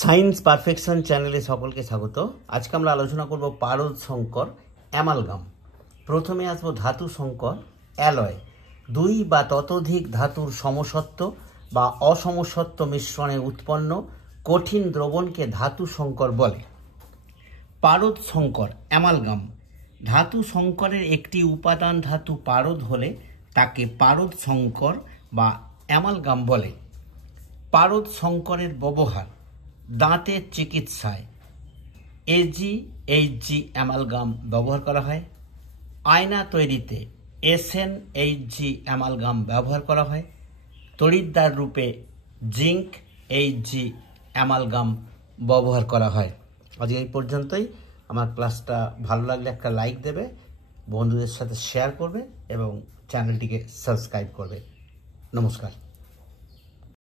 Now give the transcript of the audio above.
Science perfection চ্যানেলে সকলকে স্বাগত। আজকে আমরা আলোচনা করব পারদ সংকর অ্যামালগাম। প্রথমে আসবো ধাতু সংকর অ্যালয়। দুই বা ততোধিক ধাতুর সমসত্ব বা অসমসত্ব মিশ্রণে উৎপন্ন কঠিন দ্রবণকে ধাতু সংকর বলে। পারদ সংকর অ্যামালগাম। ধাতু সংকরের একটি উপাদান ধাতু পারদ হলে তাকে পারদ সংকর বা অ্যামালগাম বলে। পারদ সংকরের ব্যবহার: দাঁতের চিকিৎসায় AgHg অ্যামালগাম ব্যবহার করা হয়। আয়না তৈরিতে SnHg অ্যামালগাম ব্যবহার করা হয়। তড়িৎদ্বার রূপে জিঙ্ক Hg অ্যামালগাম ব্যবহার করা হয়। আজ এই পর্যন্তই। আমার ক্লাসটা ভালো লাগলে একটা লাইক দেবে, বন্ধুদের সাথে শেয়ার করবে এবং চ্যানেলটিকে সাবস্ক্রাইব করবে। নমস্কার।